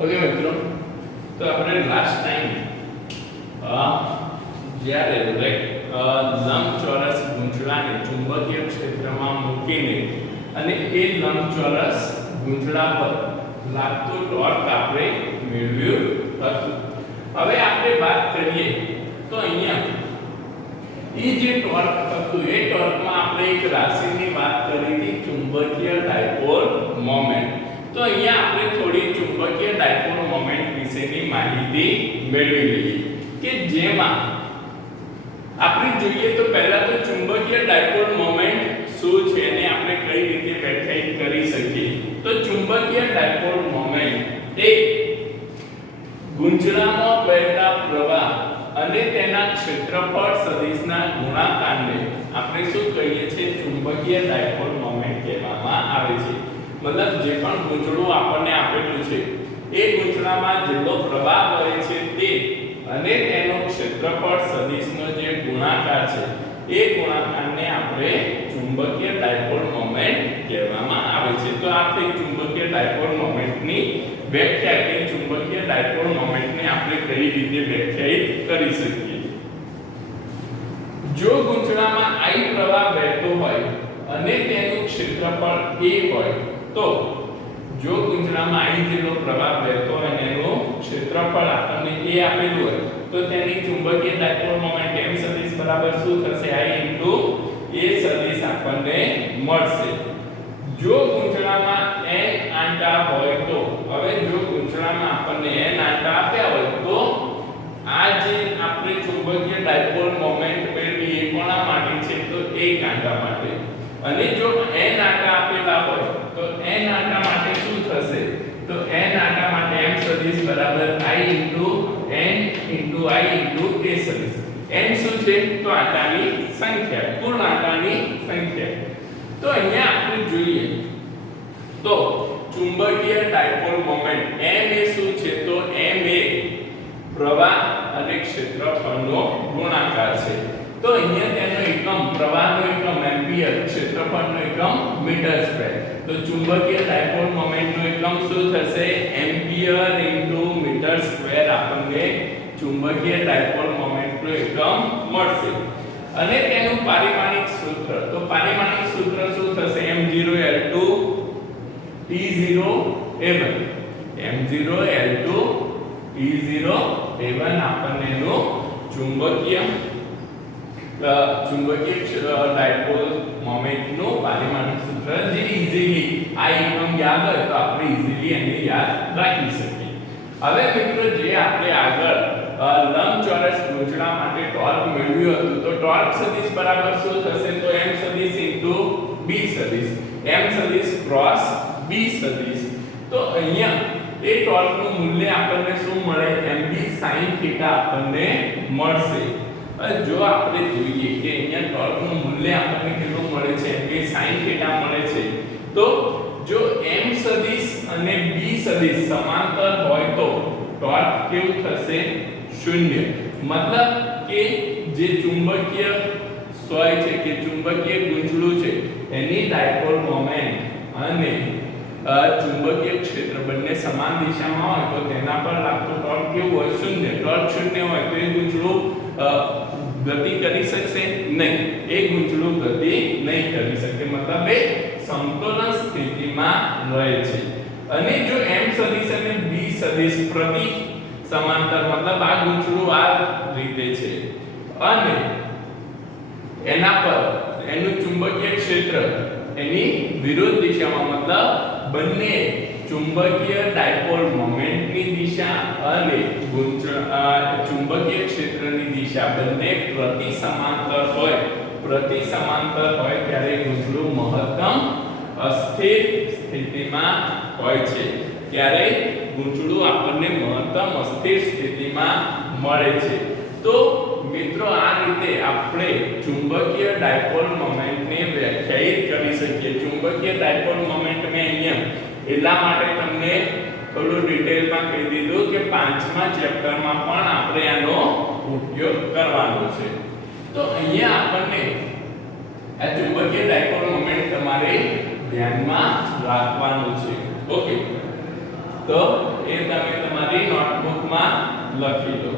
Okay મિત્રો, તો આપણે લાસ્ટ ટાઈમ જ્યારે લંબચોરસ ગૂંચળાને ચુંબકીય ક્ષેત્રમાં મૂકીને અને એ લંબચોરસ ગૂંચળા પર લાગતો ટોર્ક આપણે મેળવ્યું હતું. હવે આપણે વાત કરીએ તો અહીંયા એ જે ટોર્ક હતું એ ટોર્કમાં આપણે એક રાશિની વાત કરી હતી, ચુંબકીય ડાયપોલ મોમેન્ટ. તો અહીંયા આપણે થોડી ચુંબકીય ડાયપોલ મોમેન્ટ વિશેની માહિતી મેળવી લઈએ કે જેમાં આપણે જોઈએ તો પહેલા તો ચુંબકીય ડાયપોલ મોમેન્ટ શું છે અને આપણે કઈ રીતે વ્યાખ્યાયિત કરી શકીએ. તો ચુંબકીય ડાયપોલ મોમેન્ટ એ ગૂંચળામાં વહેતા પ્રવાહ અને તેના ક્ષેત્રફળ સદિશના ગુણાકારને આપણે શું કહીએ છીએ, ચુંબકીય ડાયપોલ મોમેન્ટ કહેવામાં આવે છે. મતલબ જે પણ ગૂંચળું આપણને આપેલું છે એ ગૂંચળામાં જેટલો પ્રવાહ વહે છે તે અને તેનો ક્ષેત્રફળ સદિશનો જે ગુણાકાર છે એ ગુણાકારને આપણે ચુંબકીય ડાયપોલ મોમેન્ટ કહેવામાં આવે છે. તો આ થઈ ચુંબકીય ડાયપોલ મોમેન્ટની વ્યાખ્યા કે ચુંબકીય ડાયપોલ મોમેન્ટને આપણે કઈ રીતે વ્યાખ્યાયિત કરી શકીએ. જો ગૂંચળામાં I પ્રવાહ વહેતો હોય અને તેનું ક્ષેત્રફળ a હોય, તો જો ગૂંચળામાં I જેટલો પ્રવાહ વહેતો હોય અને એનું ક્ષેત્રફળ આપણને a આપેલું હોય તો તેની ચુંબકીય ડાયપોલ મોમેન્ટ m સદિશ બરાબર શું થશે, I a સદિશ આપણને મળશે. જો ગૂંચળામાં n આંટા હોય તો, હવે જો ગૂંચળામાં આપણને n આંટા આપ્યા હોય તો આ જે આપણે ચુંબકીય ડાયપોલ મોમેન્ટ મેળવી એ કોના માટે છે, તો એક આંટા માટે. અને જો n આંટા આપેલા હોય તો n આંટા માટે શું થશે, તો n આંટા માટે m સદિશ બરાબર I n I a સદિશ. n શું છે, તો આંટાની સંખ્યા, કુલ આંટાની સંખ્યા. તો અહીંયા આપણે જોઈએ તો ચુંબકીય ડાયપોલ મોમેન્ટ m એ શું છે, તો m એ પ્રવાહ અને ક્ષેત્રફળનો ગુણાકાર છે. તો અહીંયા તેનો એકમ, પ્રવાહનો એકમ એમ્પિયર, ક્ષેત્રફળનો એકમ મીટર સ્ક્વેર. તો ચુંબકીય ડાયપોલ મોમેન્ટનો એકમ શું થશે, એમ્પિયર મીટર સ્ક્વેર આપણને ચુંબકીય ડાયપોલ મોમેન્ટનો એકમ મળશે. અને તેનું પારિમાણિક સૂત્ર, તો પારિમાણિક સૂત્ર શું થશે, m0 L2 T0 A1. m0 L2 T0 A1 આપણને નો ચુંબકીય ડાયપોલ મોમેન્ટનું પારિમાણિક સૂત્ર, જે ઈઝીલી આ એકમ યાદ હોય તો આપણે ઈઝીલી એને યાદ રાખી શકીએ. હવે મિત્રો જે આપણે આગળ લંબચોરસ ગૂંચળા માટે ટોર્ક મેળવ્યું હતું, તો ટોર્ક સદિશ બરાબર શું થશે, તો m સદિશ b સદિશ, m સદિશ ક્રોસ b સદિશ. તો અહીંયા એ ટોર્કનું મૂલ્ય આપણને શું મળે, mb sin θ આપણને મળશે. જો આપણે જોઈએ કે અહીંયા ટોર્કનું મૂલ્ય આપણને કેટલું મળે છે, mb sin θ મળે છે. તો જો m સદિશ અને b સદિશ સમાંતર હોય તો ટોર્ક કેવું થશે, શૂન્ય. મતલબ કે જે ચુંબકીય સોય છે કે ચુંબકીય ગૂંચળું છે એની ડાયપોલ મોમેન્ટ અને ચુંબકીય ક્ષેત્ર બંને સમાન દિશામાં હોય તો તેના પર લાગતો ટોર્ક કેવું હોય, શૂન્ય. ટોર્ક શૂન્ય હોય તો એ ગૂંચળું ગતિ કરી શકશે નહીં, એ ગૂંચળું ગતિ નહીં કરી શકે, મતલબ એ સમતોલન સ્થિતિમાં રહે છે. અને જો m સદિશ અને b સદિશ પ્રતિ સમાંતર, મતલબ આ ગૂંચળું આ રીતે છે અને એના પર એનું ચુંબકીય ક્ષેત્ર એની વિરુદ્ધ દિશામાં, મતલબ બંને ચુંબકીય ડાયપોલ મોમેન્ટની દિશા અને ચુંબકીય ક્ષેત્રની દિશા બંને પ્રતિ સમાંતર હોય ત્યારે ગૂંચળું મહત્તમ અસ્થિર સ્થિતિમાં હોય છે. ત્યારે ગૂંચળું આપણને મહત્તમ અસ્થિર સ્થિતિમાં મળે છે. તો મિત્રો આ રીતે આપણે ચુંબકીય ડાયપોલ મોમેન્ટને વ્યાખ્યાયિત કરી શકીએ. ચુંબકીય ડાયપોલ મોમેન્ટ મેં અહીંયા એટલા માટે તમને થોડું ડિટેલમાં કહી દીધું કે 5મા ચેપ્ટરમાં પણ આપણે આનો ઉપયોગ કરવાનો છે. તો અહીંયા આપણને આ ચુંબકીય ડાયપોલ મોમેન્ટ તમારે ધ્યાનમાં રાખવાનું છે. ઓકે, તો એ તમે તમારી નોટબુકમાં લખી લો.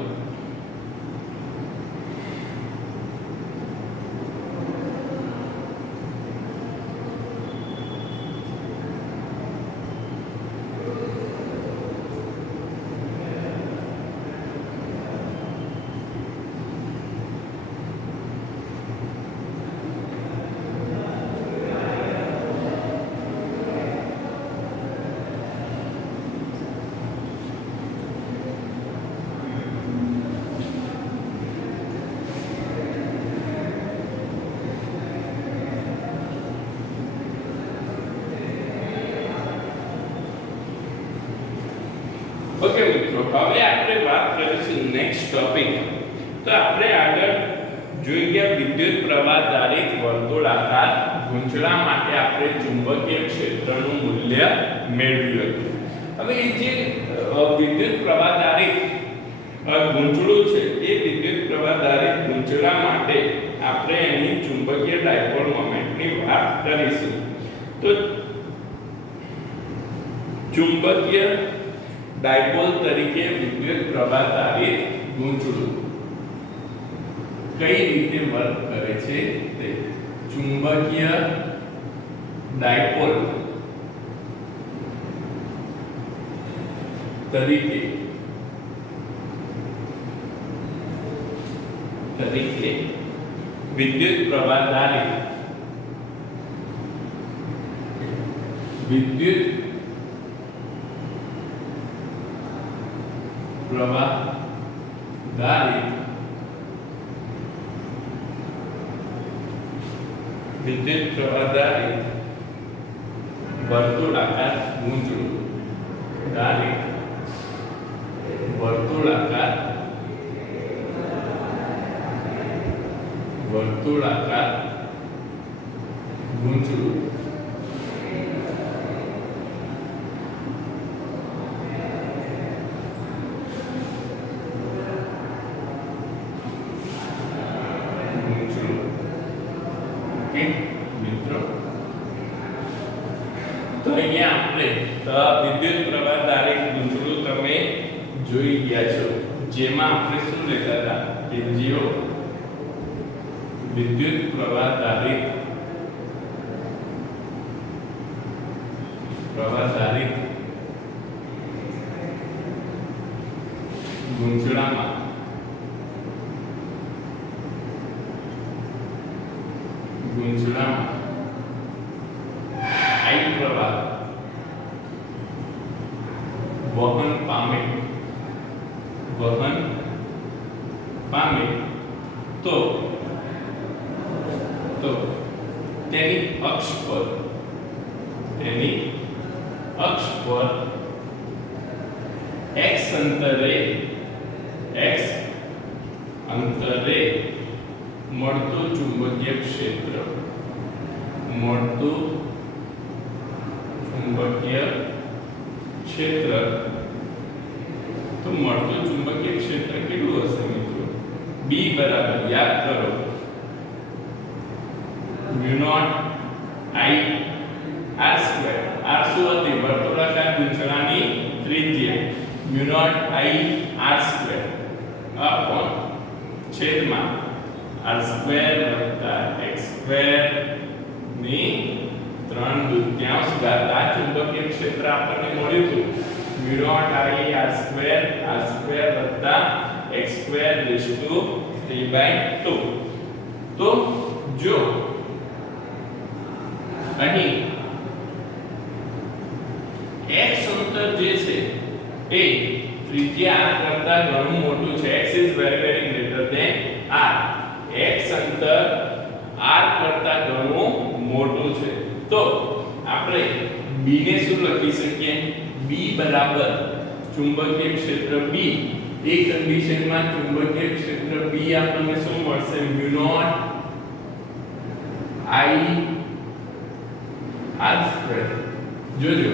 ઓકે મિત્રો, હવે આપણે વાત કરીશું નેક્સ્ટ ટોપિક. તો આપણે આગળ જોઈ ગયા વિદ્યુત પ્રવાહ આધારિત વર્તુળાકાર ગૂંચળા માટે આપણે ચુંબકીય ક્ષેત્રનું મૂલ્ય મેળવ્યું હતું. હવે જે વિદ્યુત પ્રવાહ આધારિત ગૂંચળું છે એ વિદ્યુત પ્રવાહ આધારિત ગૂંચળા માટે આપણે એની ચુંબકીય ડાયપોલ મોમેન્ટની વાત કરીશું. તો ચુંબકીય ડાયપોલ તરીકે વિદ્યુત પ્રવાહ આધારિત ગૂંચળું કઈ રીતે વર્ક કરે છે તે ચુંબકીય ડાયપોલ તરીકે વિદ્યુત પ્રવાહ આધારિત વિદ્યુત પ્રવાહ આધારિત વર્તુળાકાર ગૂંચળું વર્તુળાકાર ગૂંચળું મિત્રો. તો અહીંયા આપણે વિદ્યુત પ્રવાહ આધારિત ગૂંચળું તમે જોઈ ગયા છો, જેમાં આપણે શું લેતા હતા કે જેઓ વિદ્યુત પ્રવાહ આધારિત ગૂંચળામાં I પ્રવાહ વહન પામે તો તેની અક્ષ પર x અંતરે મળતું ચુંબકીય ક્ષેત્ર તો મળતું ચુંબકીય ક્ષેત્ર કેટલું હશે મિત્રો? B બરાબર યાદ કરો μ0 I r2. r શું હતી? વર્તુળાકાર ગૂંચળાની ત્રિજ્યા μ0 I r2 અપોન છેદમાં r2 + x2 ની 3/4 ઘાત. આ ચુંબકીય ક્ષેત્ર આપણને મળ્યું હતું μ0 I r2 + x2 3/2. તો જો અહીં x અંતર જે છે એ ત્રિજ્યા r કરતા ઘણું મોટું છે. x is very greater than r. x અંતર r કરતા ઘણું મોટું છે. તો આપણે b ને શું લખી શકીએ? b બરાબર ચુંબકીય ક્ષેત્ર b. એ કન્ડિશનમાં ચુંબકીય ક્ષેત્ર b આપણને શું મળશે? μ0 I r2. જોજો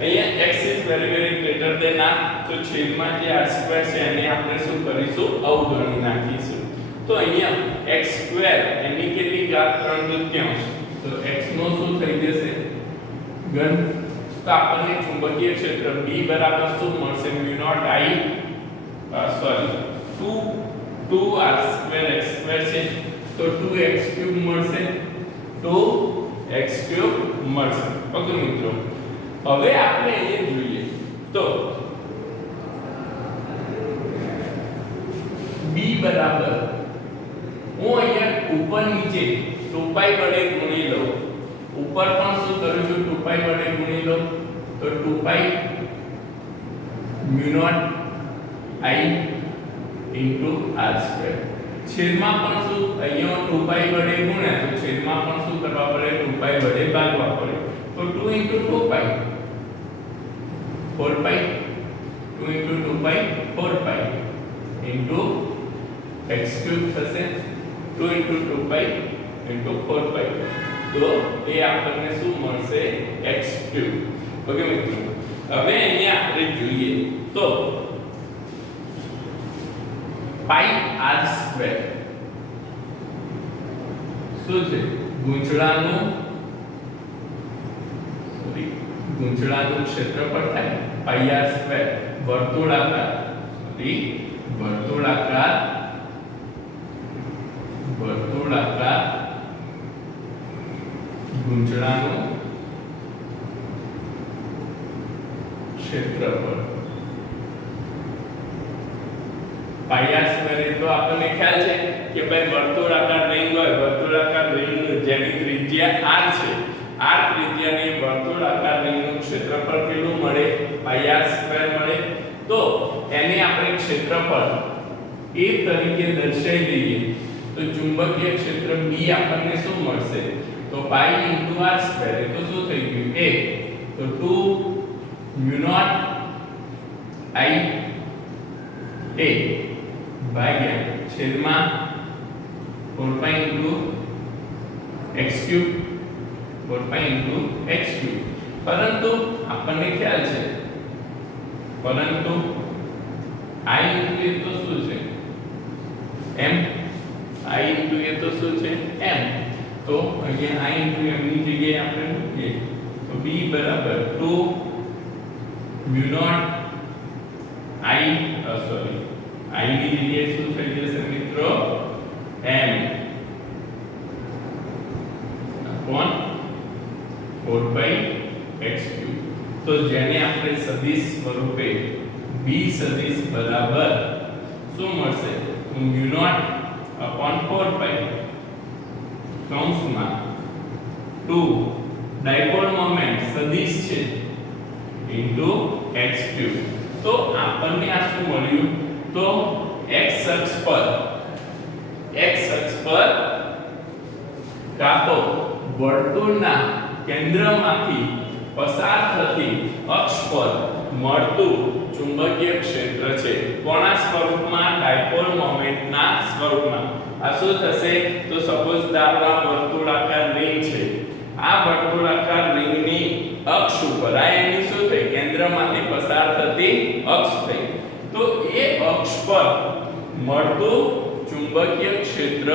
અહીંયા x is very greater than r, તો છેદમાં જે r2 છે એને આપણે શું કરીશું? અવગણી નાખીશું. તો અહીંયા x2 એની કેટલી ઘાત? 3/4. તો x નો શું થઈ જશે? ઘન તો આપણને ચુંબકીય ક્ષેત્ર B બરાબર શું મળશે mu naught I 2r2 x2 છે તો 2x3 મળશે 2x3 મળશે. ઓકે મિત્રો, હવે આપણે અહીંયા જોઈએ તો B બરાબર હું અહીંયા ઉપર નીચે 2π વડે ગુણી લઉં, ઉપર પણ શું કરું છું 2π વડે ગુણી લઉં તો 2π મ્યુ નોટ I r2 છેદમાં પણ શું અહીંયા 2π વડે ગુણ્યા તો છેદમાં પણ શું કરવા પડે 2π વડે ભાગવા પડે તો 2 2π 4π 2 2π 4π x3 થશે 2 2π 4π તો એ આપણને શું મળશે x3. ઓકે મિત્રો, હવે અહીંયા આપણે જોઈએ તો પાઈ r2 શું છે ગૂંચળાનું ક્ષેત્રફળ થાય પાઈ r2 વર્તુળાકાર ગૂંચળાનું ક્ષેત્રફળ પાઈ r2 તો આપણને ખ્યાલ છે કે ભાઈ વર્તુળાકાર રિંગ હોય, વર્તુળાકાર રિંગ જેની ત્રિજ્યા r છે, r ત્રિજ્યાની વર્તુળાકાર રિંગનું ક્ષેત્રફળ કેટલું મળે પાઈ r2 મળે. તો એને આપણે ક્ષેત્રફળ a તરીકે દર્શાવી દઈએ તો ચુંબકીય ક્ષેત્ર B આપણને શું મળશે તો પાઈ r2 તો શું થઈ ગયું a તો 2 મ્યુ નોટ I a ભાગ્યા છેદમાં 4π x3 પરંતુ આપણને ખ્યાલ છે પરંતુ I into a તો શું છે m I into a તો શું છે m તો અહીંયા I into m ની જગ્યાએ આપણે મૂકીએ તો B બરાબર 2 મ્યુ નોટ I ની જગ્યાએ શું થઈ જશે મિત્રો m upon 4π x3 તો જેને આપણે સદિશ સ્વરૂપે B સદિશ બરાબર શું મળશે તો મ્યુ નોટ upon 4π કૌંસમાં 2 ડાયપોલ મોમેન્ટ સદિશ છે into x3 તો આપણને આ શું મળ્યું તો x અક્ષ પર કાપો વર્તુળના કેન્દ્રમાંથી પસાર થતી અક્ષ પર મળતું ચુંબકીય ક્ષેત્ર છે. કોના સ્વરૂપમાં ડાયપોલ મોમેન્ટના સ્વરૂપમાં. આ શું થશે તો સપોઝ ધારો આ વર્તુળાકાર રિંગ છે, આ વર્તુળાકાર રિંગની અક્ષ ઉપર આ એની શું થઈ કેન્દ્રમાંથી પસાર થતી અક્ષ થઈ તો એ અક્ષ પર મળતું ચુંબકીય ક્ષેત્ર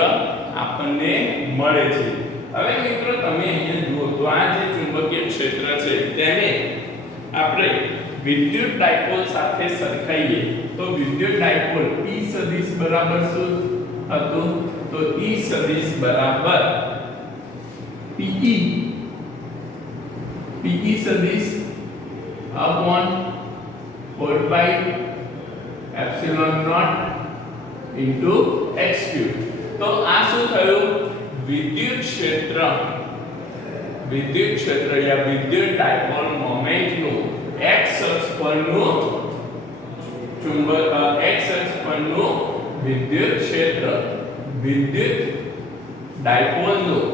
આપણને મળે છે. હવે મિત્રો તમે અહીંયા જુઓ તો આ જે ચુંબકીય ક્ષેત્ર છે તેને આપણે વિદ્યુત ડાયપોલ સાથે સરખાઈએ તો વિદ્યુત ડાયપોલ E સદિશ બરાબર શું હતું તો E સદિશ બરાબર PE સદિશ upon 4π epsilon naught into x3 તો આ શું થયું વિદ્યુત ક્ષેત્ર યા વિદ્યુત ડાયપોલ મોમેન્ટ નું x અક્ષ પરનું વિદ્યુત ક્ષેત્ર વિદ્યુત ડાયપોલ નું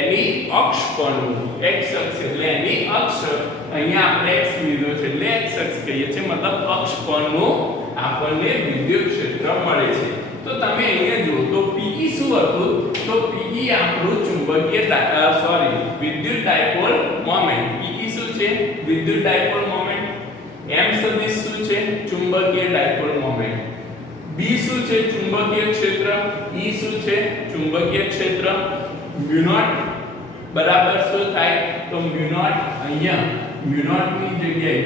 એની અક્ષ પરનું x અક્ષ એટલે એની અક્ષ અહીંયા આપણે x લીધો છે એટલે x અક્ષ કહીએ છીએ મતલબ અક્ષ પરનું આપણને વિદ્યુત ક્ષેત્ર મળે છે. તો તમે અહીંયા જો તો PE શું હતું તો PE આપણું ચુંબકીય વિદ્યુત ડાયપોલ મોમેન્ટ. PE શું છે વિદ્યુત ડાયપોલ મોમેન્ટ. m સદિશ શું છે ચુંબકીય ડાયપોલ મોમેન્ટ. B શું છે ચુંબકીય ક્ષેત્ર. E શું છે ચુંબકીય ક્ષેત્ર. મ્યુ નોટ બરાબર શું થાય તો મ્યુ નોટ અહીંયા મ્યુ નોટ ની જગ્યાએ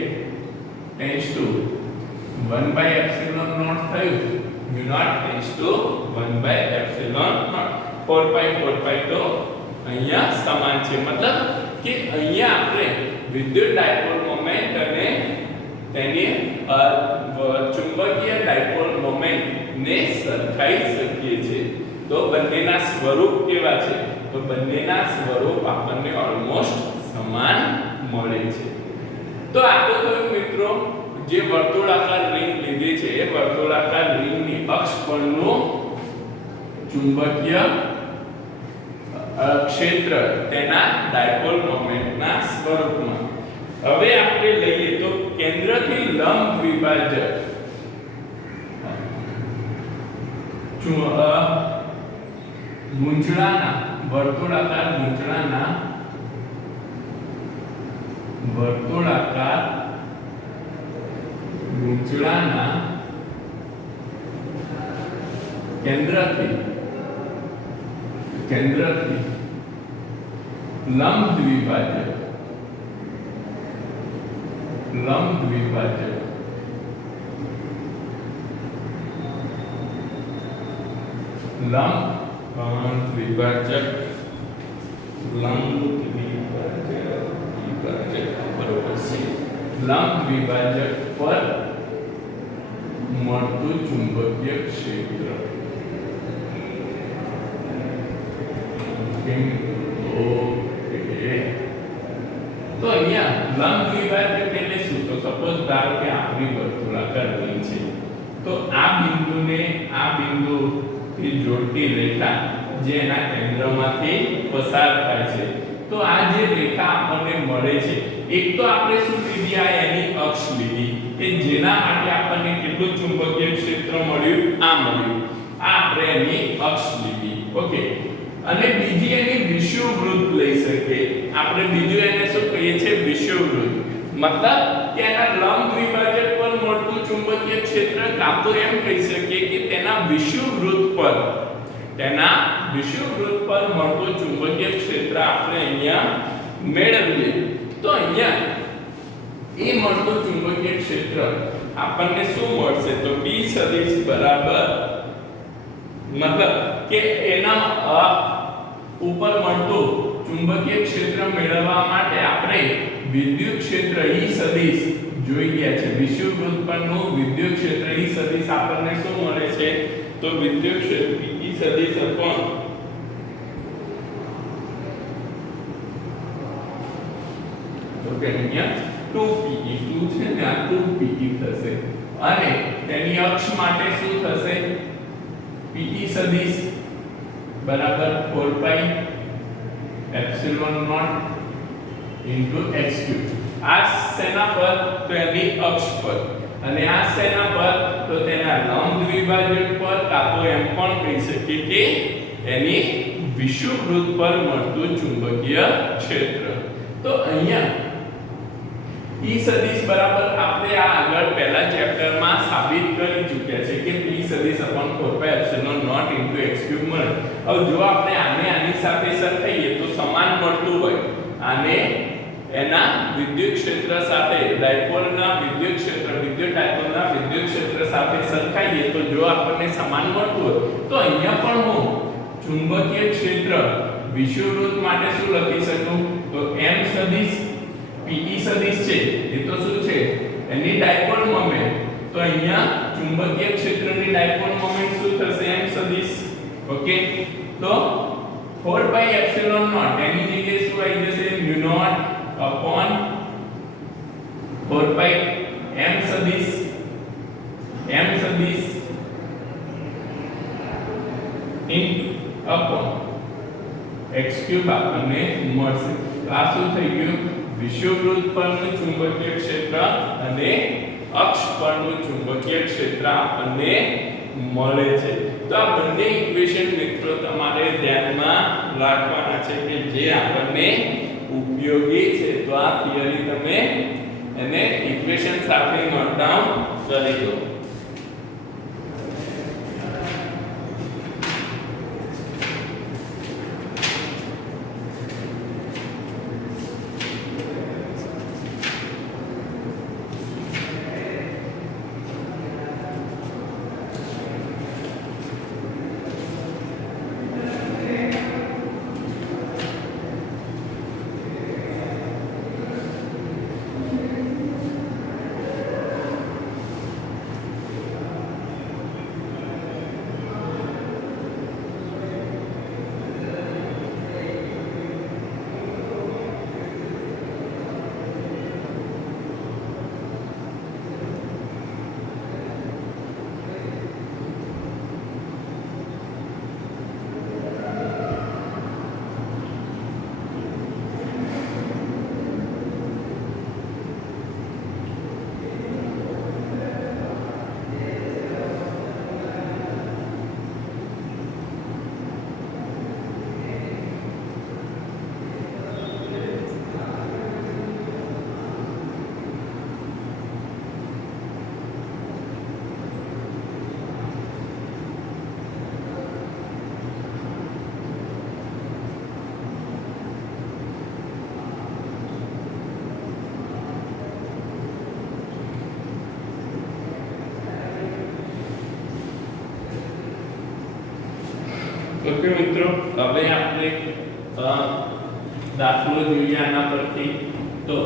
tends to 1 by epsilon naught થયું. Mu naught tends to 1 by epsilon naught. 4 pi તો અહીંયા સમાન છે. મતલબ કે અહીંયા આપણે વિદ્યુત ડાયપોલ મોમેન્ટ અને તેની ચુંબકીય ડાયપોલ મોમેન્ટ ને સરખાઈ શકીએ છીએ. તો બંનેના સ્વરૂપ કેવા છે? તો બંનેના સ્વરૂપ આપણને ઓલમોસ્ટ સમાન મળે છે. તો આગળ તો મિત્રો જે વર્તુળાકાર રિંગ લીધી છે એ વર્તુળાકાર રિંગની અક્ષ પરનું ચુંબકીય ક્ષેત્ર તેના ડાયપોલ મોમેન્ટના સ્વરૂપમાં. હવે આપણે લઈએ તો કેન્દ્રથી લંબ દ્વિભાજક મૂંઝડાના વર્તુળાકાર મૂંઝડાના કેન્દ્રથી લંબ દ્વિભાજક પર મળતું ચુંબકીય ક્ષેત્ર. તો અહીંયા લંબ દ્વિભાજક એટલે શું? તો સપોઝ ધારો કે આપણી વર્તુળાકાર રિંગ છે, તો આ બિંદુને આ બિંદુથી જોડતી રેખા જે એના કેન્દ્રમાંથી પસાર થાય છે, તો આ જે રેખા આપણને મળે છે, એક તો આપણે શું લીધી? આ એની અક્ષ લીધી કે જેના માટે આપણને કેટલું ચુંબકીય ક્ષેત્ર મળ્યું? આ મળ્યું. આ આપણે એની અક્ષ લીધી. ઓકે. અને બીજી એની વિષુવવૃત્ત લઈ શકીએ આપણે. બીજું એને શું કહીએ છીએ? વિષુવવૃત્ત. મતલબ કે એના લંબ દ્વિભાજક પર મળતું ચુંબકીય ક્ષેત્ર, કાં તો એમ કહી શકીએ કે તેના વિષુવવૃત્ત પર મળતું ચુંબકીય ક્ષેત્ર આપણે અહીંયા મેળવીએ. તો અહીંયા એ મળતું ચુંબકીય ક્ષેત્ર આપણને શું મળશે? તો B સદિશ બરાબર, મતલબ કે એના ઉપર મળતું ચુંબકીય ક્ષેત્ર મેળવવા માટે આપણે વિદ્યુત ક્ષેત્ર E સદિશ જોઈ ગયા છે. વિષુવવૃત્ત પરનું વિદ્યુત ક્ષેત્ર E સદિશ આપણને શું મળે છે? તો વિદ્યુત ક્ષેત્ર E સદિશ અપોન તો કે અહીંયા 2PE 2 છે ને, આ 2PE થશે. અને તેની અક્ષ માટે શું થશે? PE સદિશ બરાબર 4 pi epsilon naught into x3. આ શેના પર? તો એની અક્ષ પર. અને આ શેના પર? તો તેના લંબ દ્વિભાજક પર, કાં તો એમ પણ કહી શકીએ કે એની વિષુવવૃત્ત પર મળતું ચુંબકીય ક્ષેત્ર. તો અહીંયા E સદિશ બરાબર આપણે આ આગળ પહેલા ચેપ્ટરમાં સાબિત કરી ચૂક્યા છે કે P સદિશ upon 4 pi epsilon naught into x3 મળે. હવે જો આપણે આની સાથે સરખાઈએ તો સમાન મળતું હોય, આને એના વિદ્યુત ક્ષેત્ર સાથે ડાયપોલના વિદ્યુત ડાયપોલના વિદ્યુત ક્ષેત્ર સાથે સરખાઈએ તો જો આપણને સમાન મળતું હોય, તો અહીંયા પણ હું ચુંબકીય ક્ષેત્ર વિષુવવૃત્ત માટે શું લખી શકું? તો m સદિશ PE સદિશ છે એ તો શું છે? એની ડાયપોલ મોમેન્ટ. તો અહીંયા ચુંબકીય ક્ષેત્રની ડાયપોલ મોમેન્ટ શું થશે? m સદિશ. ઓકે. તો 4 પાઈ એપ્સિલોન નોટ એની જગ્યાએ શું આવી જશે? મ્યુ નોટ અપોન 4 પાઈ m સદિશ ઇન્ટુ અપોન x3 આપણને મળશે. આ શું થઈ ગયું? વિષુવવૃત્ત પરનું ચુંબકીય ક્ષેત્ર અને અક્ષ પરનું ચુંબકીય ક્ષેત્ર આપણને મળે છે. તો આ બંને ઇક્વેશન મિત્રો તમારે ધ્યાનમાં રાખવાના છે કે જે આપણને ઉપયોગી છે. તો આ થિયરી તમે એને ઇક્વેશન સાથે નોટ ડાઉન કરી દો. હવે આપણે દાખલો જોઈએ આના પરથી. તો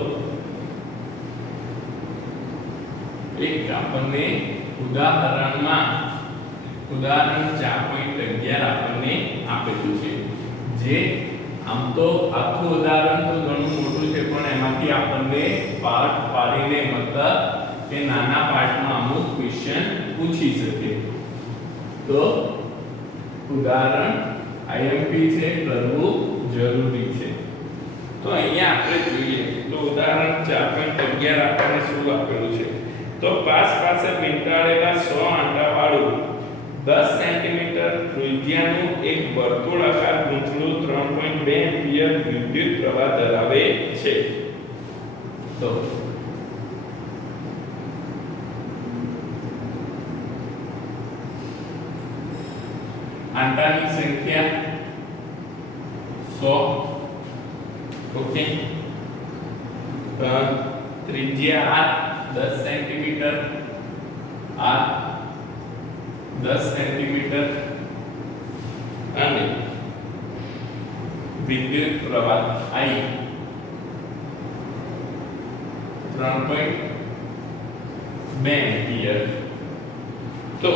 એક આપણને ઉદાહરણ 4.11 આપણને આપેલું છે, જે આમ તો આખું ઉદાહરણ તો ઘણું મોટું છે, પણ એમાંથી આપણને પાર્ટ પાડીને મતલબ કે નાના પાર્ટમાં અમુક ક્વેશ્ચન પૂછી શકે. તો ઉદાહરણ આઈએમપી છે, કરવું જરૂરી છે. તો અહીંયા આપણે જોઈએ તો ઉદાહરણ 4.11 આપણને શું આપેલું છે. તો પાસે વીંટાળેલા 100 આંટાવાળું 10 સેન્ટીમીટર ત્રિજ્યાનું એક વર્તુળાકાર ગૂંચળું 3.2 એમ્પિયર વિદ્યુત પ્રવાહ ધરાવે છે. તો આંટાની સંખ્યા 100. ઓકે, ત્રિજ્યા 10 સેન્ટીમીટર, આ 10 સેન્ટીમીટર અને વિદ્યુત પ્રવાહ I 3.2 એમ્પિયર. તો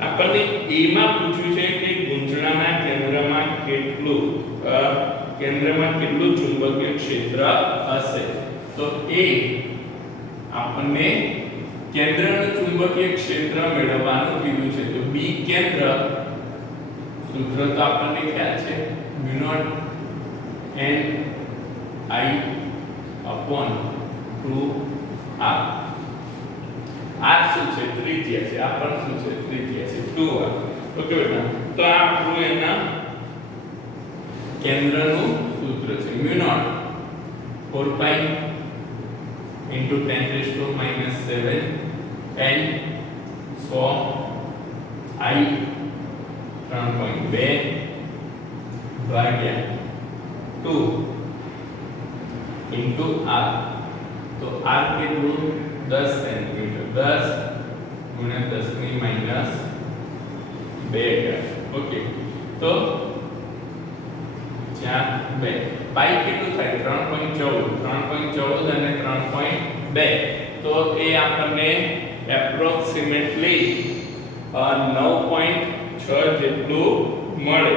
આપણને A માં પૂછ્યું છે કે ગૂંચળાના કેન્દ્રમાં કેટલું ચુંબકીય ક્ષેત્ર હશે. તો A આપણને કેન્દ્રનું ચુંબકીય ક્ષેત્ર મેળવવાનું કીધું છે. તો B કેન્દ્ર સૂત્ર તો આપણને ખ્યાલ છે, μ0 n I upon 2r. r શું છે? ત્રિજ્યા છે. આ પણ શું છે? ત્રિજ્યા છે, 2r. ઓકે બેટા, તો આ આપણું એના કેન્દ્રનું સૂત્ર છે, μ0 4 pi into 10 raised to minus 7 n 100 I 3.2 ભાગ્યા 2 into r. તો r કેટલું? 10 સેન્ટીમીટર. 10 ગુણ્યા 10 ની માઈનસ 2. ઓકે, તો 4 2 પાઈ કેટલું થાય? 3.14 અને 3.2. તો એ આપણને એપ્રોક્સિમેટલી 9.6 જેટલું મળે.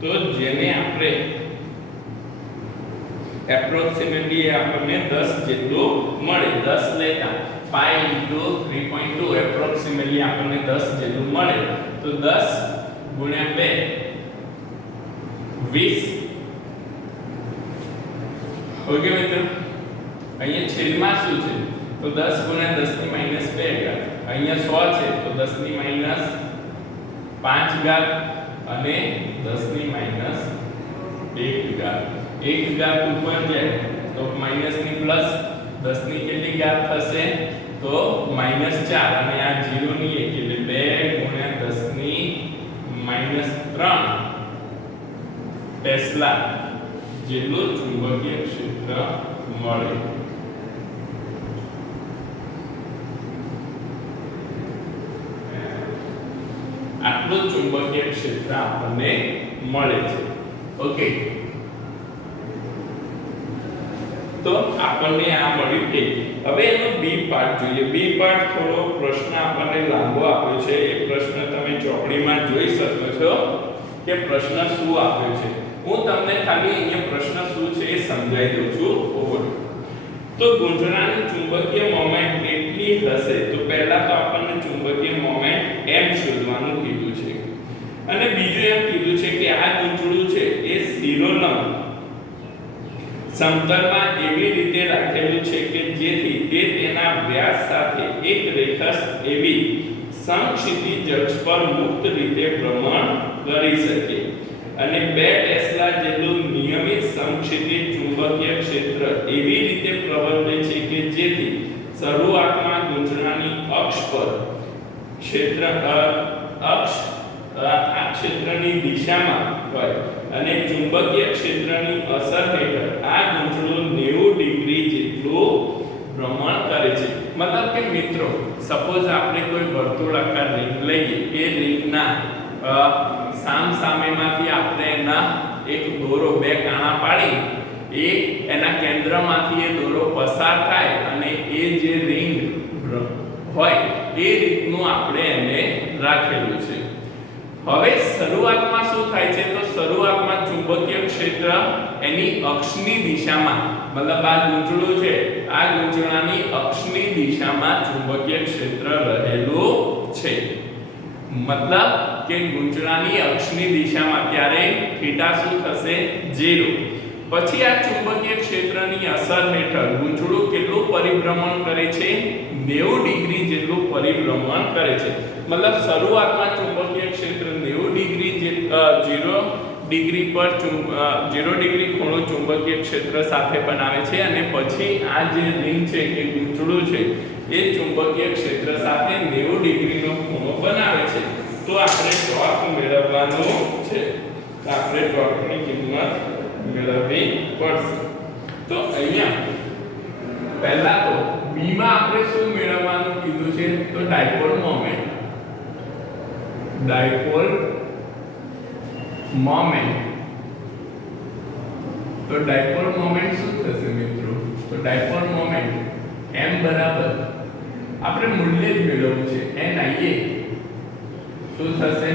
તો જેને આપણે એપ્રોક્સિમેટલી આપણને 10 જેટલું મળે. 10 લેતા પાઈ ઇન્ટુ 3.2 એપ્રોક્સિમેટલી આપણને 10 જેટલું મળે. તો 10 ગુણ્યા 2 20. ઓકે મિત્રો, અહીંયા છેદમાં શું છે? તો 10 ગુણ્યા 10 ની માઈનસ 2 ઘાત. અહીંયા 100 છે તો 10 ની માઈનસ 5 ઘાત અને 10 ની માઈનસ 1 ઘાત. 1 ઘાત ઉપર જાય તો માઈનસ ની પ્લસ 10 ની કેટલી ઘાત થશે? તો -4 અને આ 0 ની 1 એટલે 2 ગુણ્યા 10 ની માઈનસ 3 ટેસ્લા જેટલું ચુંબકીય ક્ષેત્ર મળે. આટલું ચુંબકીય ક્ષેત્ર આપણને મળે છે. ઓકે, તો આપણને આ મળ્યું કે હવે એનો બી પાર્ટ જોઈએ. બી પાર્ટ થોડો પ્રશ્ન આપણને લાંબો આપ્યો છે. એ પ્રશ્ન તમે ચોપડીમાં જોઈ શકો છો કે પ્રશ્ન શું આપ્યો છે. હું તમને ખાલી અહીંયા પ્રશ્ન શું છે એ સમજાવી દઉં છું. ઓવર. તો ગૂંચળાની ચુંબકીય મોમેન્ટ કેટલી હશે? તો પહેલા તો આપણને ચુંબકીય મોમેન્ટ m શોધવાનું કીધું છે અને બીજું એમ કીધું છે કે આ ગૂંચળું છે એ શિરોના સમતલમાં એવી રીતે રાખેલું છે કે જેથી તે તેના વ્યાસ સાથે એક રેખાસ્થ એવી સમક્ષિતિજ અક્ષ પર મુક્ત રીતે ભ્રમણ કરી શકે અને 2 ટેસ્લા જેટલું નિયમિત સમક્ષિતિજ ચુંબકીય ક્ષેત્ર એવી રીતે પ્રવર્તે છે કે જેથી શરૂઆતમાં ગૂંચળાની અક્ષ પર આ ક્ષેત્રની દિશામાં હોય અને ચુંબકીય ક્ષેત્રની અસર હેઠળ આ ગૂંચળું 90 ડિગ્રી જેટલું ભ્રમણ કરે છે. મતલબ કે મિત્રો, સપોઝ આપણે કોઈ વર્તુળાકાર રિંગ લઈએ, એ રિંગના સામેમાંથી આપણે એના એક દોરો બે કાણા પાડી એના કેન્દ્રમાંથી એ દોરો પસાર થાય અને એ જે રિંગ હોય એ રીતનું આપણે એને રાખેલું છે. હવે શરૂઆતમાં શું થાય છે તો શરૂઆતમાં ચુંબકીય ક્ષેત્ર એની અક્ષની દિશામાં મતલબ આ ગૂંચળું છે આ ગૂંચળાની અક્ષની દિશામાં ચુંબકીય ક્ષેત્ર રહેલું છે. મતલબ કે ગૂંચળાની અક્ષની દિશામાં ત્યારે થીટા શું થશે 0. પછી આ ચુંબકીય ક્ષેત્રની અસર હેઠળ ગૂંચળું કેટલું પરિભ્રમણ કરે છે 90 ડિગ્રી જેટલું પરિભ્રમણ કરે છે. મતલબ શરૂઆતમાં ચુંબકીય ક્ષેત્ર 90 ડિગ્રી 0 ડિગ્રી પર 0 ડિગ્રી ખૂણો ચુંબકીય ક્ષેત્ર સાથે બનાવે છે અને પછી આ જે રિંગ છે કે ગૂંચળું છે એ ચુંબકીય ક્ષેત્ર સાથે 90 ડિગ્રીનો ખૂણો બનાવે છે. તો આપણે ટોર્ક મેળવવાનું છે. આપણે ટોર્કની કિંમત મેળવવી પડશે. તો અહીંયા પહેલા તો b માં આપણે શું મેળવવાનું કીધું છે તો ડાયપોલ મોમેન્ટ. તો ડાયપોલ મોમેન્ટ શું થશે મિત્રો તો ડાયપોલ મોમેન્ટ m બરાબર આપણે મૂલ્ય જ મેળવવું છે NIA શું થશે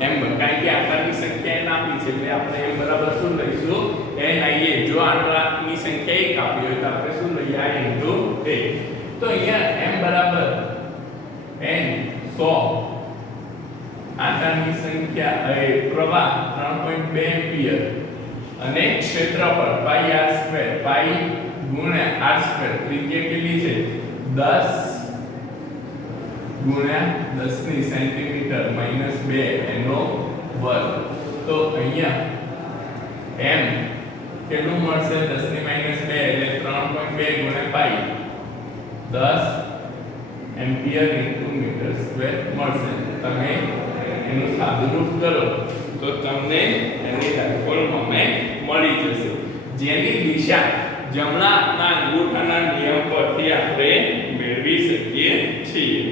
m કારણ કે આકારની સંખ્યા n આપી છે એટલે આપણે m બરાબર શું લઈશું NIA. જો આંકડાની સંખ્યા 1 આપી હોય તો આપણે શું લઈએ I * a. તો અહીંયા m બરાબર n 100 આંકડાની સંખ્યા પ્રવાહ 3.2 એમ્પિયર અને ક્ષેત્રફળ પાઈ ગુણ્યા r². ત્રિજ્યા કેટલી છે 10 ગુણ્યા 10 ની સેન્ટીમીટર -2 એનો વર્ગ. તો અહીંયા m કેટલું મળશે 10 ની -2 એટલે 3.2 ગુણ્યા પાઈ 10 એમ્પિયર * મીટર² મળશે. તમે એનું સાદુરૂપ કરો તો તમને એની ડાયપોલ મોમેન્ટ મળી જશે જેની દિશા જમણાના અંગૂઠાના નિયમ પરથી આપણે મેળવી શકીએ છીએ.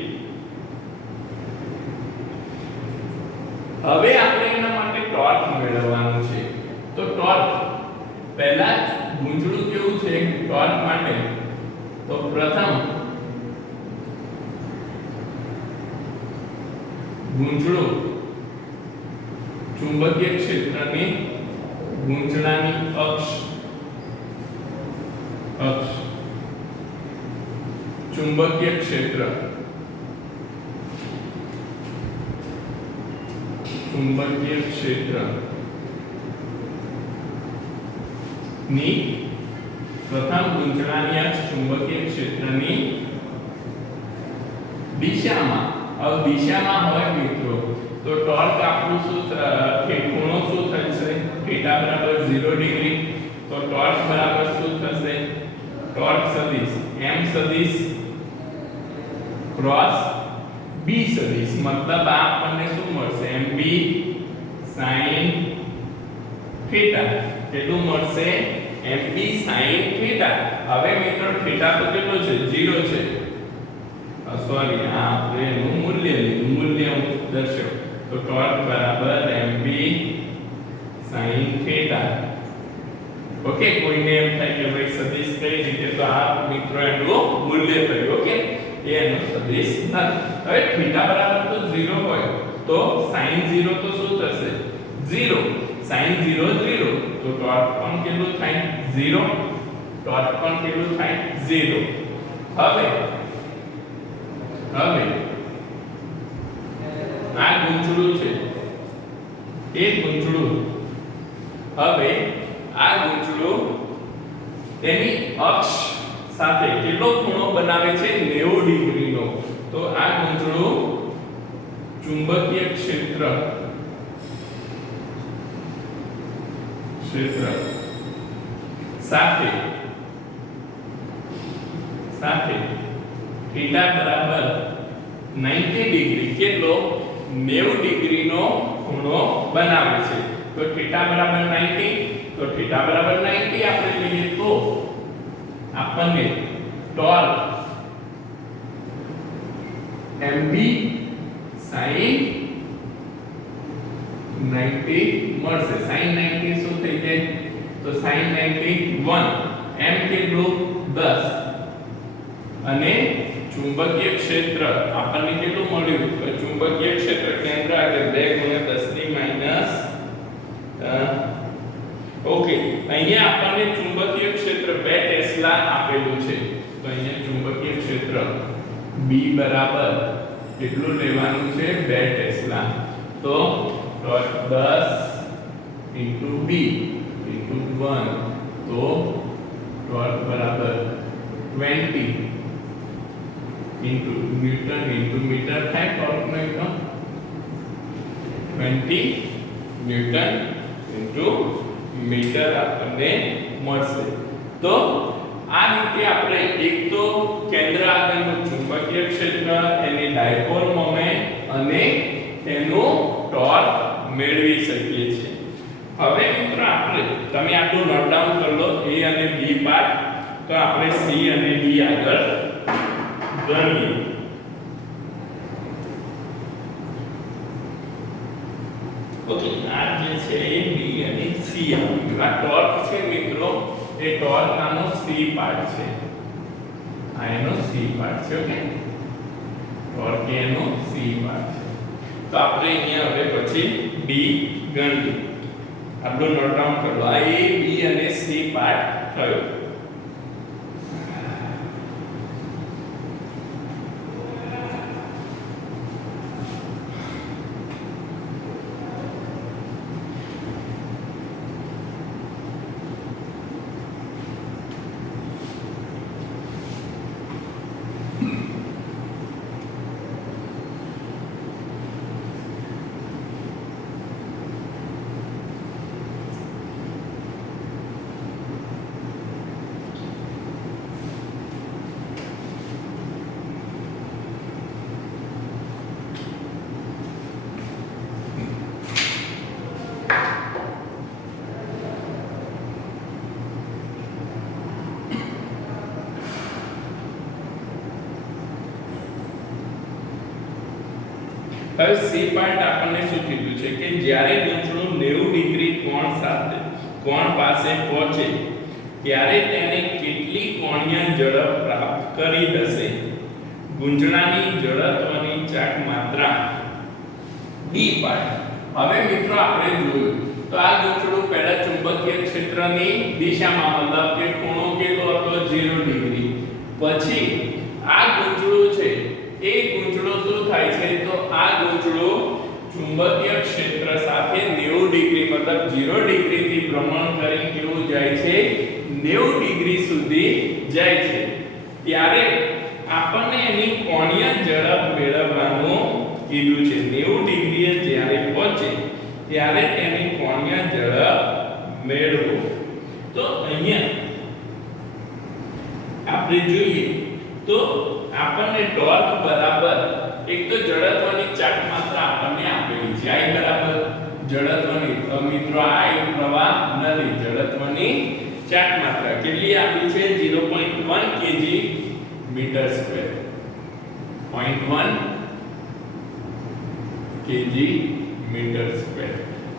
હવે આપણે એના માટે ટોર્ક મેળવવાનું છે. તો ટોર્ક પહેલા ગૂંચળું કેવું છે ટોર્ક માટે તો પ્રથમ ગૂંચળું ચુંબકીય ક્ષેત્રની ગૂંચળાની અક્ષ ચુંબકીય ક્ષેત્ર ની પ્રથમ ગૂંચળાની અક્ષ ચુંબકીય ક્ષેત્રની દિશામાં દિશામાં હોય મિત્રો તો ટોર્ક આપણું શું ખૂણો શું થશે થીટા બરાબર 0 ડિગ્રી. તો ટોર્ક બરાબર શું થશે ટોર્ક સદિશ m સદિશ ક્રોસ b સદિશ મતલબ આ આપણને શું મળશે mb sin થીટા. કેટલું મળશે mb sin થીટા. હવે મિત્રો થીટા તો કેટલો છે 0 છે સોરી આ આપણે એનું મૂલ્ય હું દર્શાવ તો ટોર્ક બરાબર mb sin થીટા. ઓકે કોઈને એમ થાય કે ભાઈ સદિશ કઈ રીતે તો આ મિત્રો એનું મૂલ્ય થયું. ઓકે એ એનું સદિશ નથી. હવે થીટા બરાબર તો 0 હોય તો sin 0 તો શું થશે 0 sin 0 0 તો ટોર્ક પણ કેટલું થાય 0 ટોર્ક પણ કેટલું થાય 0. હવે આ ગૂંચળું છે એ ગૂંચળું હવે આ ગૂંચળું તેની અક્ષ સાથે કેટલો ખૂણો બનાવે છે 90 ડિગ્રીનો. તો આ ગૂંચળું ચુંબકીય ક્ષેત્ર સાથે થીટા બરાબર 90 ડિગ્રી કેટલો 90 ડિગ્રીનો ખૂણો બનાવે છે. તો થીટા બરાબર 90 તો થીટા બરાબર 90 આપણે લઈએ તો આપણને ટોર્ક mb sin 90 મળશે. sin 90 શું થઈ જાય? તો sin 90 1 m કેટલું 10 અને ચુંબકીય ક્ષેત્ર આપણને કેટલું મળ્યું? તો ચુંબકીય ક્ષેત્ર કેન્દ્ર આગળ 2 × 10 ની માઈનસ ઓકે અહીંયા આપણને ચુંબકીય ક્ષેત્ર 2 ટેસ્લા આપેલું છે. તો અહીંયા ચુંબકીય ક્ષેત્ર B બરાબર કેટલું લેવાનું છે? 2 ટેસ્લા. તો 10 * B * 1 તો ટોર્ક બરાબર 20 ન્યૂટન મીટર થાય ટોર્ક નો એકમ 20 ન્યૂટન મીટર આપણને મળશે. તો આ રીતે આપણે એક તો કેન્દ્ર આગળનું ચુંબકીય ક્ષેત્ર, એની ડાયપોલ મોમેન્ટ અને તેનું ટોર્ક મેળવી શકીએ છીએ. હવે મિત્રો આપણે તમે આટલું નોટ ડાઉન કરી લો A અને B પાર્ટ. તો આપણે C અને D આગળ ગણીએ. ઓકે આ જે છે એ B અને C આ ટોર્ક છે મિત્રો, એ ટોર્ક આનો C પાર્ટ છે. આ એનો C પાર્ટ છે. ઓકે ટોર્ક એનો C પાર્ટ છે. તો આપણે અહીંયા હવે પછી D ગણીએ. આપણું નોટ ડાઉન કરો. આ A B અને C પાર્ટ થયો. હવે C પાર્ટ આપણને શું કીધું છે કે જ્યારે ગૂંચળું 90 ડિગ્રી કોણ પાસે પહોંચે ત્યારે તેને કેટલી કોણીય ઝડપ પ્રાપ્ત કરી હશે? ગૂંચળાની જડત્વની ચાક માત્રા D પાર્ટ. હવે મિત્રો આપણે જોયું તો આ ગૂંચળું પહેલા ચુંબકીય ક્ષેત્રની દિશામાં મતલબ કે ખૂણો કેટલો હતો? 0 ડિગ્રી. પછી આ ગૂંચળું છે એ ગૂંચળો શું થાય છે? તો આ ગૂંચળો ચુંબકીય ક્ષેત્ર સાથે 90 ડિગ્રી મતલબ 0 ડિગ્રી થી ભ્રમણ કરી કેવું જાય છે? 90 ડિગ્રી સુધી જાય છે. ત્યારે આપણને એની કોણીય ઝડપ મેળવવાનું કીધું છે. 90 ડિગ્રીએ જ્યારે પહોંચે ત્યારે તેની કોણીય ઝડપ મેળવો. તો અહીંયા આપણે જોઈએ તો આપણને ટોર્ક બરાબર એક તો જડત્વની ચાક માત્રા આપણને આપેલી છે. I બરાબર જડત્વની મિત્રો આ એક પ્રવાહ નથી, જડત્વની ચાક માત્રા કેટલી આપી છે? 0.1 kg metre square. 0.1 kg metre square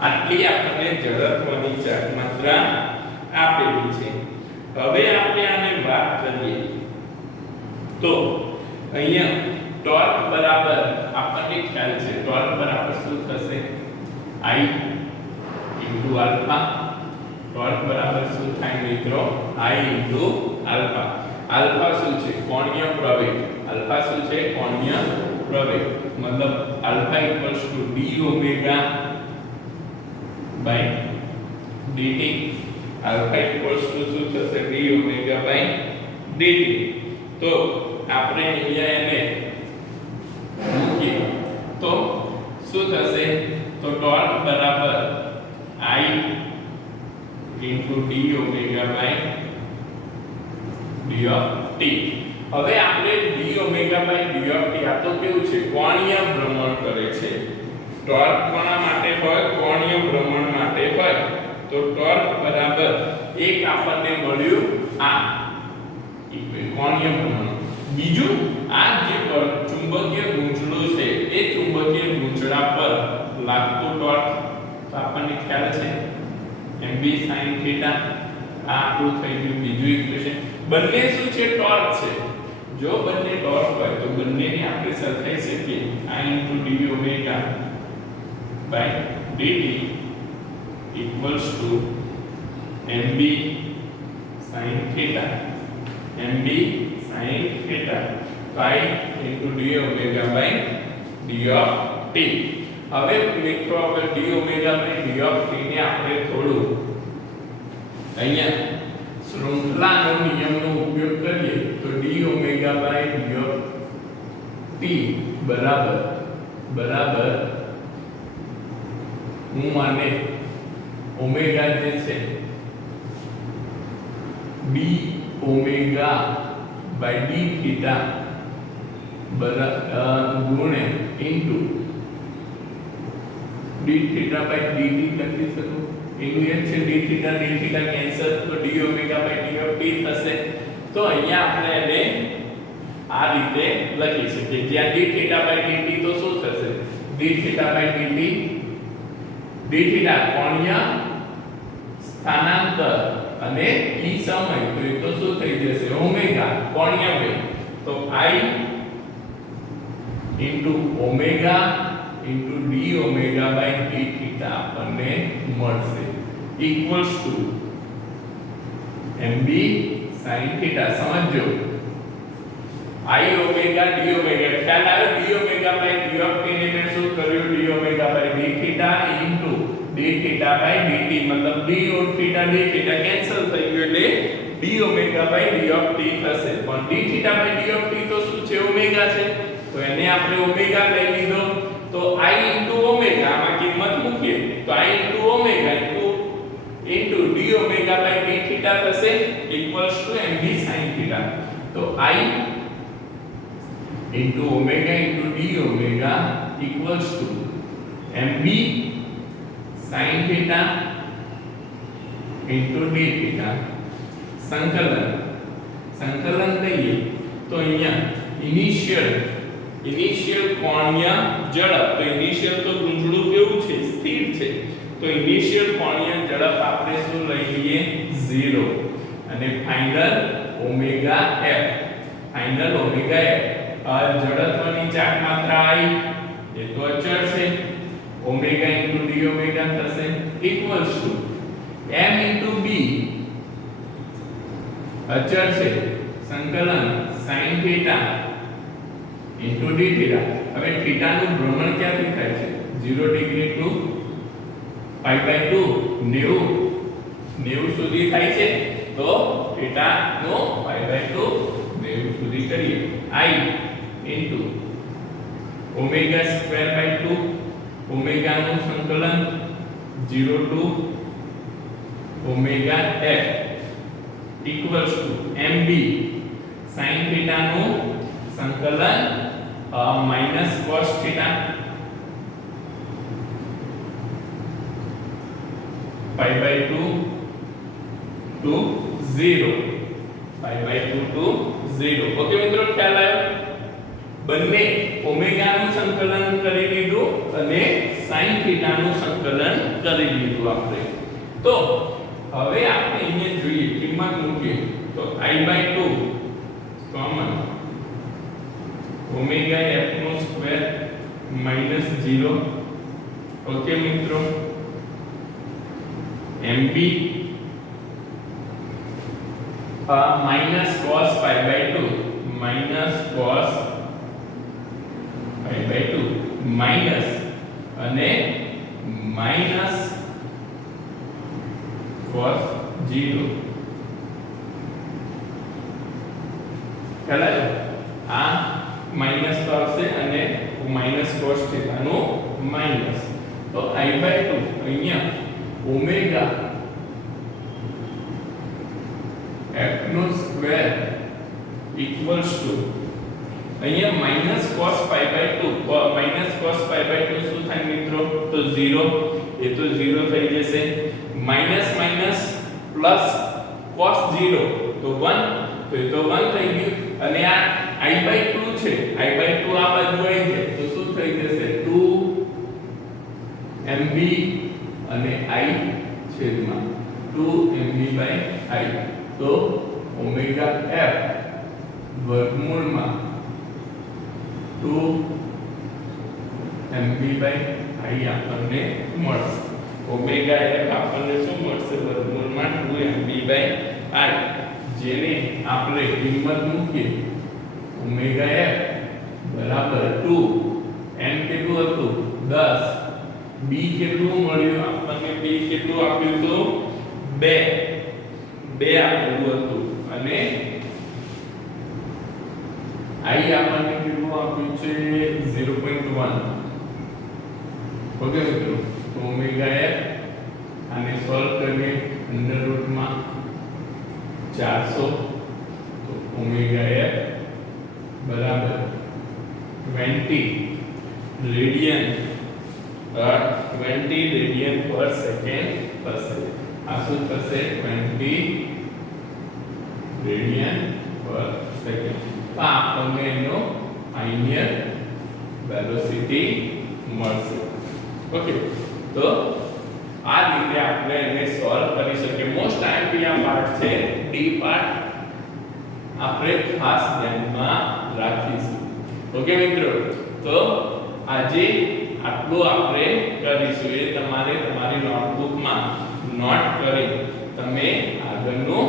આટલી આપણને જડત્વની ચાક માત્રા આપેલી છે. હવે આપણે આને વાત કરીએ તો અહીંયા ટોર્ક બરાબર આપણને ખ્યાલ છે ટોર્ક બરાબર શું થશે? I * alpha. ટોર્ક બરાબર શું થાય મિત્રો? I * alpha. આલ્ફા શું છે? કોણીય પ્રવેગ. આલ્ફા શું છે? કોણીય પ્રવેગ. મતલબ alpha = d omega /dt. Alpha = શું થશે? d omega /dt. તો આપણે અહીંયા એને મૂકીએ તો શું થશે? તો ટોર્ક બરાબર I * d ઓમેગા /dt. હવે આપણે d ઓમેગા /dt આ તો કેવું છે? કોણીય ભ્રમણ કરે છે. ટોર્ક કોના માટે હોય? કોણીય ભ્રમણ માટે હોય. તો ટોર્ક બરાબર એક આપણને મળ્યું આ કોણીય ભ્રમણ. બીજું આ જે ચુંબકીય ગૂંચળું છે એ ચુંબકીય ગૂંચળા પર લાગતું ટોર્ક આપણને ખ્યાલ છે mb sin થીટા આ આપણું થઈ ગયું બીજું ઇક્વેશન બંને શું છે ટોર્ક છે જો બંને ટોર્ક હોય તો બંનેને આપણે સરખાઈ શકીએ I d omega by dt equals to mb sin theta mb sin theta pi into d omega by d of t હવે મિત્રો હવે d omega by d of t ને આપણે થોડું અહીંયા શૃંખલાનો નિયમનો ઉપયોગ કરીએ તો d omega by d of t બરાબર હું આને ઓમેગા જે છે d omega by d theta ગુણે into d theta by dt લખી શકું એનું એક છે d theta કેન્સલ તો d omega by d of t થશે તો અહીંયા આપણે એને આ રીતે લખી શકીએ જ્યાં d theta by dt તો શું થશે d theta by dt d theta કોણીય સ્થાનાંતર અને t સમય તો એ તો શું થઈ જશે ઓમેગા કોણીય વેગ તો I into omega into d omega by d theta આપણને મળશે equals to mb sin theta સમજો I omega d omega ખ્યાલ આવ્યો d omega by d of t ને મેં શું કર્યું d omega by d theta into d theta by dt मतलब d और theta d theta કેન્સલ થઈ ગયું એટલે d omega by d of t થશે પણ d theta by d of t તો શું છે ઓમેગા છે તો એને આપણે ઓમેગા લઈ લીધો તો I into omega આમાં કિંમત મૂકીએ તો I into omega into d omega by d theta થશે equals to mb sin theta તો I into omega into d omega equals to mb sin theta into d theta સંકલન લઈએ તો અહીંયા ઇનિશિયલ કોણીય ઝડપ તો ઇનિશિયલ તો ગુંજળું કેવું છે સ્થિર છે તો ઇનિશિયલ કોણીય ઝડપ આપણે શું લઈ લઈએ 0 અને ફાઇનલ ઓમેગા f જડત્વની ચાર માત્રા I એ તો અચળ છે ઓમેગા into d omega થશે equals to m into b અચળ છે સંકલન sin theta into d theta હવે theta નું ભ્રમણ ક્યાંથી થાય છે 0 ડિગ્રી ટુ pi by 2 90 સુધી થાય છે તો theta નો pi by 2 90 સુધી કરીએ I into omega square by 2 omega નું સંકલન 0 to omega f equals to mb sin theta નું સંકલન minus cos theta pi by 2 to 0 pi by 2 to 0 okay મિત્રો ખ્યાલ આવ્યો બંને ઓમેગા નું સંકલન કરી લીધું અને sin theta નું સંકલન કરી લીધું આપણે તો હવે આપણે અહીંયા જોઈએ કિંમત મૂકીએ તો I/2 કોમન ઓમેગા f નો સ્ક્વેર minus 0 ઓકે મિત્રો mb minus cos pi by 2 minus cos pi by 2 minus અને minus cos 0 ખ્યાલ આ માઈનસ તો આવશે અને માઈનસ cos થીટા નો માઈનસ તો I/2 અહીંયા ઓમેગા f નો સ્ક્વેર ઇક્વલ્સ ટુ અહીંયા minus cos pi by 2 minus cos pi by 2 શું થાય મિત્રો તો 0 એ તો 0 થઈ જશે માઈનસ માઈનસ પ્લસ cos 0 તો 1 તો એ તો 1 થઈ ગયું અને આ I/2 છે I/2 આ બાજુ આવી જાય તો શું થઈ જશે 2 mb અને I છેદમાં 2mv/I તો ઓમેગા f વર્ગમૂળમાં 2mv/I આપણને મળશે. ઓમેગા f આપણને શું મળશે? વર્ગમૂળમાં 2mv/I, જેને આપણે કિંમત મૂકીએ ઓમેગા f બરાબર 2, n કેટલું હતું? 10, b કેટલું મળ્યું આપણને? b કેટલું આપ્યું તો 2 આપેલું હતું અને I આપણને કેટલું આપ્યું છે? 0.1. ઓકે મિત્રો, તો ઓમેગા f આને સોલ્વ કરીએ અંડર રૂટમાં 400, તો ઓમેગા f બરાબર 20 રેડિયન પર સેકન્ડ થશે. આ શું થશે? 20 રેડિયન પર સેકન્ડ. તો આપણને એનો ફાઇનલ વેલોસિટી મળશે. ઓકે, તો આ રીતે આપણે એને સોલ્વ કરી શકીએ. મોસ્ટ આઈએમપી આ પાર્ટ છે, ડી પાર્ટ આપણે ખાસ ધ્યાનમાં રાખીશું. ઓકે મિત્રો, તો આજે આટલું આપણે કરીશું. એ તમારે તમારી નોટબુકમાં નોટ કરી તમે આગળનું